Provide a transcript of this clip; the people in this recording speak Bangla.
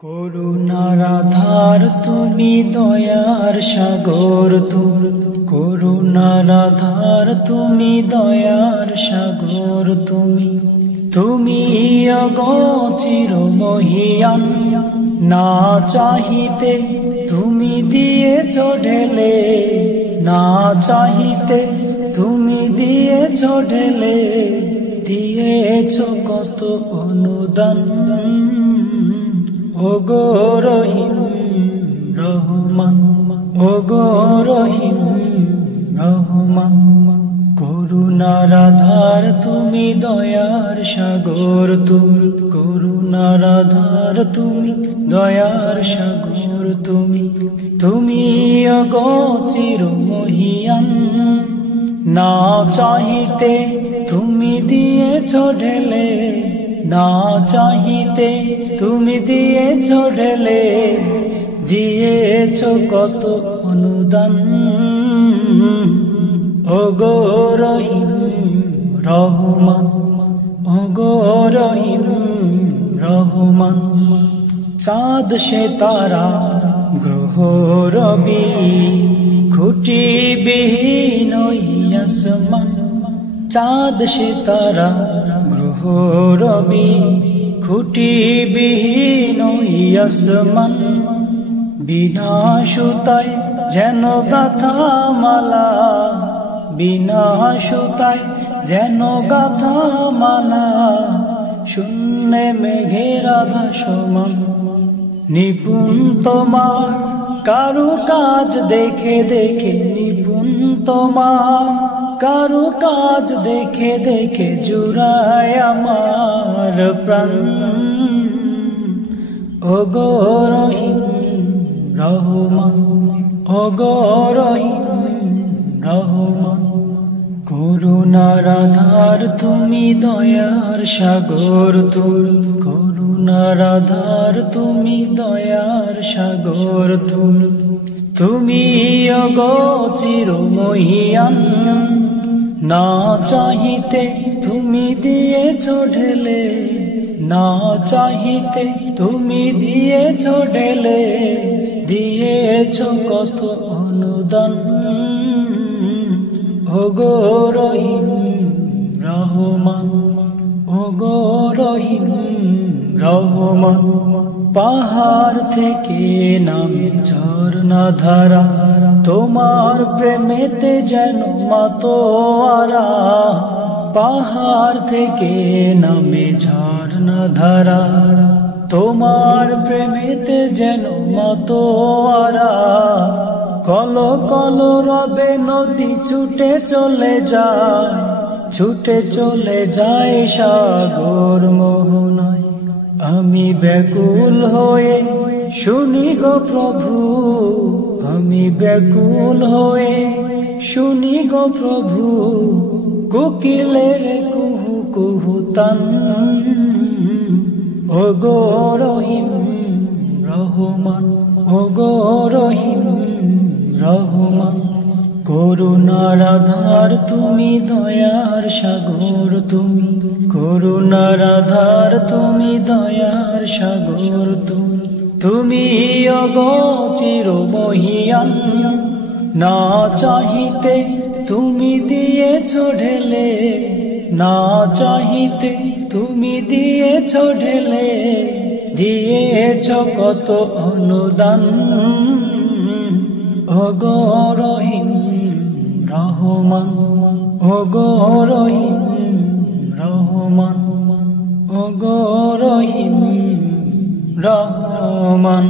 করুণার আধার তুমি, দয়ার সাগর তুমি। করুণার আধার তুমি, দয়ার সাগর তুমি। তুমি অগোচর মহিয়ান, না চাহিতে তুমি দিয়েছ ঢেলে, না চাহিতে তুমি দিয়েছ ঢেলে। দিয়েছ কত অনুদান, ওগো রহিম রহমান, ওগো রহিম রহমান। করুণার আধার তুমি, দয়ার সাগর তুমি। করুণার আধার তুমি, দয়ার সাগর তুমি। তুমি অগোচর মহিয়ান, না চাহিতে তুমি দিয়েছ ঢেলে, না চাহিতে তুমি দিয়েছ ঢেলে। দিয়েছ কত অনুদান, ওগো রহিম রহমান, ওগো রহিম রহমান। চাঁদ সে তারা গ্রহ রবি, খুঁটি বিহীন আসমান। চাঁদ সে তারা গ্রহ রবি, খুঁটি বিহীন আসমান। বিনা সুতায় যেন গাথা মালা, বিনা সুতায় যেন গাথা মালা। শূন্যে মেঘেরা ভাসমান, নিপুণ তোমার কারু কাজ দেখে দেখে। নিপুণ তোমার কারু কাজ দেখে দেখে, জুড়ায় আমার প্রাণ। ওগো রহিম রহমান, ওগো রহিম রহমান। করুণার আধার তুমি, দয়ার সাগর তুমি। করুণার আধার তুমি, দয়ার সাগর তুমি। তুমি অগোচর মহিয়ান, না চাহিতে তুমি দিয়েছ ঢেলে, না চাহিতে তুমি দিয়েছ ঢেলে। দিয়েছ কত অনুদান, ওগো রহিম রহমান, ওগো রহিম রহমান। পাহাড় থেকে নামে ঝর্ণা ধারা, তোমার প্রেমেতে যেন মাতোয়ারা। পাহাড় থেকে নামে ঝর্ণা ধারা, তোমার প্রেমেতে যেন মাতোয়ারা। কল কল রবে নদী ছুটে চলে যায়, ছুটে চলে যায় সাগর মোহনায়। আমি ব্যাকুল হয়ে শুনি গো প্রভু, আমি ব্যাকুল হয়ে শুনি গো প্রভু। কোকিলের কুহু কুহু তান, ওগো রহিম রহমান, ওগো রহিম রহমান। করুণার আধার তুমি, দয়ার সাগর তুমি। করুণার আধার তুমি, দয়ার সাগর তুমি। তুমি অগোচর মহিয়ান, না চাহিতে তুমি দিয়েছ ঢেলে, না চাহিতে তুমি দিয়েছ ঢেলে। দিয়েছ কত অনুদান, ওগো রহিম রহমান, ওগো রহিম রহমান, ওগো রহিম রহমান।